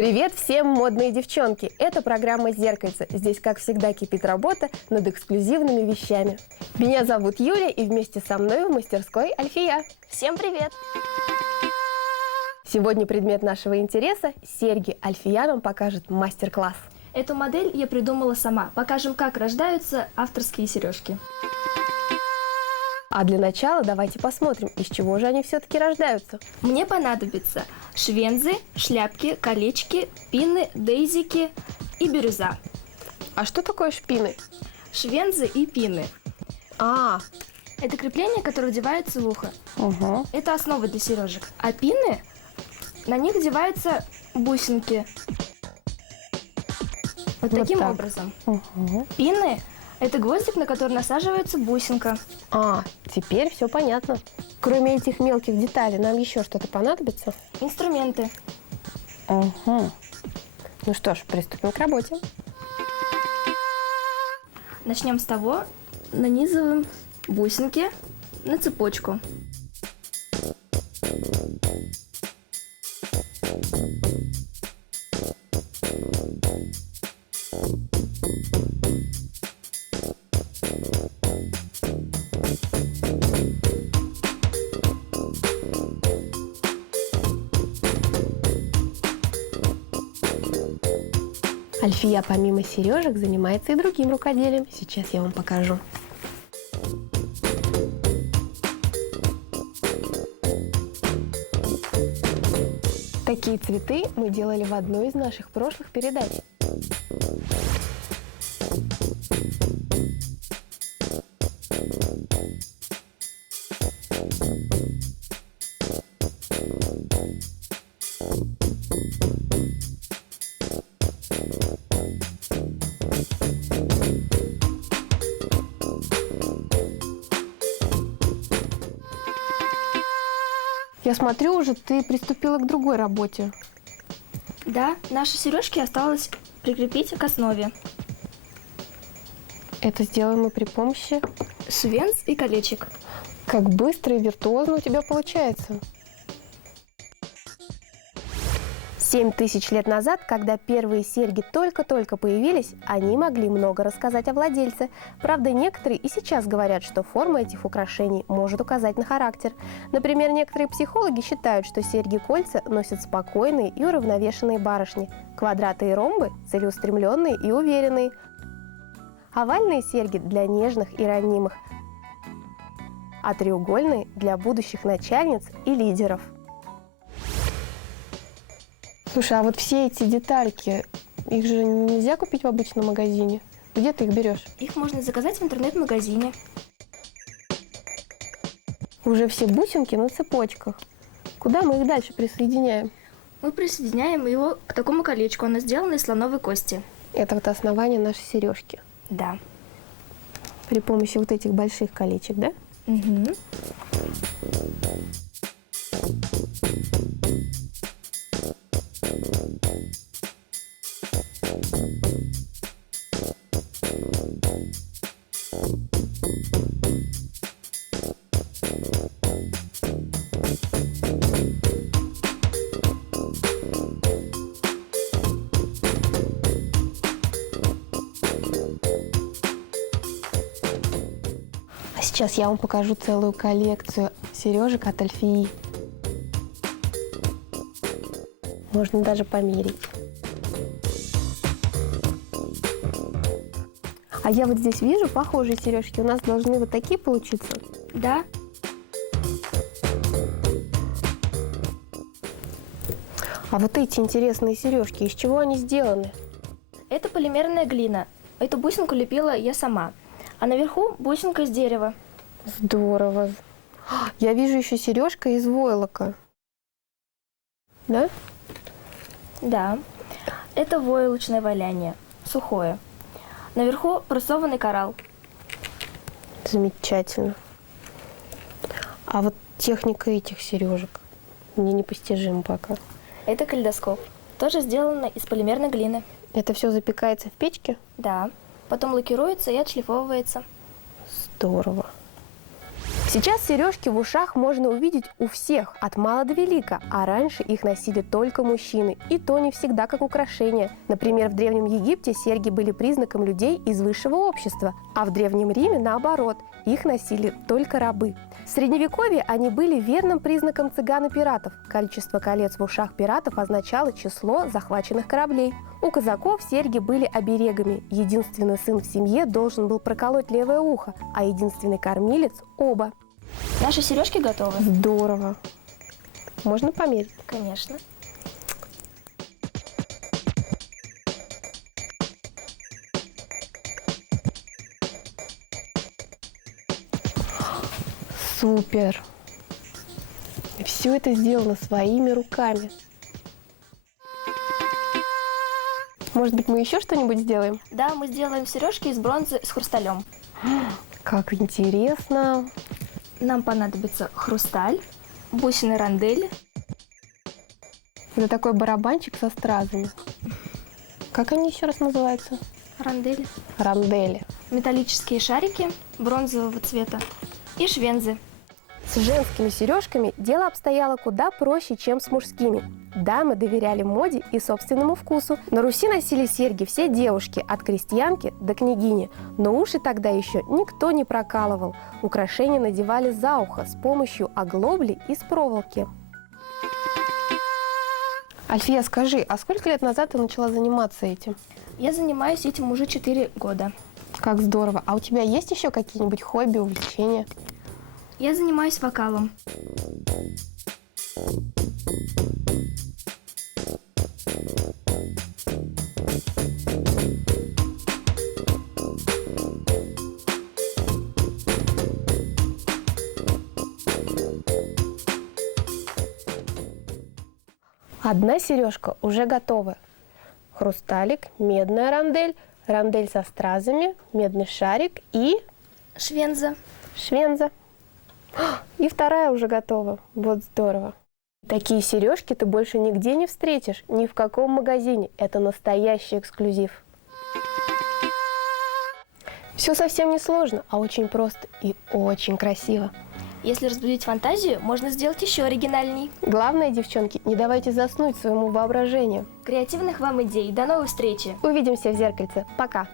Привет всем, модные девчонки! Это программа «Зеркальце». Здесь, как всегда, кипит работа над эксклюзивными вещами. Меня зовут Юля, и вместе со мной в мастерской Альфия. Всем привет! Сегодня предмет нашего интереса – серьги. Альфия нам покажет мастер-класс. Эту модель я придумала сама. Покажем, как рождаются авторские сережки. А для начала давайте посмотрим, из чего же они все-таки рождаются. Мне понадобятся швензы, шляпки, колечки, пины, дейзики и бирюза. А что такое шпины? Швензы и пины. Это крепление, которое одевается в ухо. Угу. Это основа для сережек. А пины, на них одеваются бусинки. Вот таким так. образом. Угу. Пины – это гвоздик, на который насаживается бусинка. Теперь все понятно. Кроме этих мелких деталей, нам еще что-то понадобится? Инструменты. Угу. Ну что ж, приступим к работе. Начнем с того, нанизываем бусинки на цепочку. Альфия помимо сережек занимается и другим рукоделием. Сейчас я вам покажу. Такие цветы мы делали в одной из наших прошлых передач. Я смотрю, уже ты приступила к другой работе. Да, наши сережки осталось прикрепить к основе. Это сделаем мы при помощи... Швенз и колечек. Как быстро и виртуозно у тебя получается. 7000 лет назад, когда первые серьги только-только появились, они могли много рассказать о владельце. Правда, некоторые и сейчас говорят, что форма этих украшений может указать на характер. Например, некоторые психологи считают, что серьги-кольца носят спокойные и уравновешенные барышни. Квадраты и ромбы – целеустремленные и уверенные. Овальные серьги – для нежных и ранимых, а треугольные – для будущих начальниц и лидеров. Слушай, а вот все эти детальки, их же нельзя купить в обычном магазине? Где ты их берешь? Их можно заказать в интернет-магазине. Уже все бусинки на цепочках. Куда мы их дальше присоединяем? Мы присоединяем его к такому колечку. Оно сделано из слоновой кости. Это вот основание нашей сережки. Да. При помощи вот этих больших колечек, да? Угу. А сейчас я вам покажу целую коллекцию сережек от Альфии. Можно даже померить. А я вот здесь вижу похожие сережки. У нас должны вот такие получиться. Да. А вот эти интересные сережки, из чего они сделаны? Это полимерная глина. Эту бусинку лепила я сама. А наверху бусинка из дерева. Здорово. Я вижу еще сережка из войлока. Да? Да. Это войлочное валяние. Сухое. Наверху прессованный коралл. Замечательно. А вот техника этих сережек мне непостижима пока. Это калейдоскоп. Тоже сделано из полимерной глины. Это все запекается в печке? Да. Потом лакируется и отшлифовывается. Здорово. Сейчас сережки в ушах можно увидеть у всех, от мала до велика, а раньше их носили только мужчины, и то не всегда как украшение. Например, в Древнем Египте серьги были признаком людей из высшего общества, а в Древнем Риме наоборот, их носили только рабы. В Средневековье они были верным признаком цыган и пиратов. Количество колец в ушах пиратов означало число захваченных кораблей. У казаков серьги были оберегами. Единственный сын в семье должен был проколоть левое ухо, а единственный кормилец – оба. Наши сережки готовы? Здорово. Можно померить? Конечно. Супер! Все это сделано своими руками. Может быть, мы еще что-нибудь сделаем? Да, мы сделаем сережки из бронзы с хрусталем. Как интересно! Нам понадобится хрусталь, бусины рандель. Это такой барабанчик со стразами. Как они еще раз называются? Рандель. Рандели. Металлические шарики бронзового цвета и швензы. С женскими сережками дело обстояло куда проще, чем с мужскими. Дамы доверяли моде и собственному вкусу. На Руси носили серьги все девушки, от крестьянки до княгини. Но уши тогда еще никто не прокалывал. Украшения надевали за ухо с помощью оглобли из проволоки. Альфия, скажи, а сколько лет назад ты начала заниматься этим? Я занимаюсь этим уже 4 года. Как здорово! А у тебя есть еще какие-нибудь хобби, увлечения? Я занимаюсь вокалом. Одна сережка уже готова. Хрусталик, медная рандель, рандель со стразами, медный шарик и Швенза. швенза. И вторая уже готова. Вот здорово. Такие сережки ты больше нигде не встретишь, ни в каком магазине. Это настоящий эксклюзив. Все совсем не сложно, а очень просто и очень красиво. Если разбудить фантазию, можно сделать еще оригинальней. Главное, девчонки, не давайте заснуть своему воображению. Креативных вам идей. До новой встречи! Увидимся в зеркальце. Пока!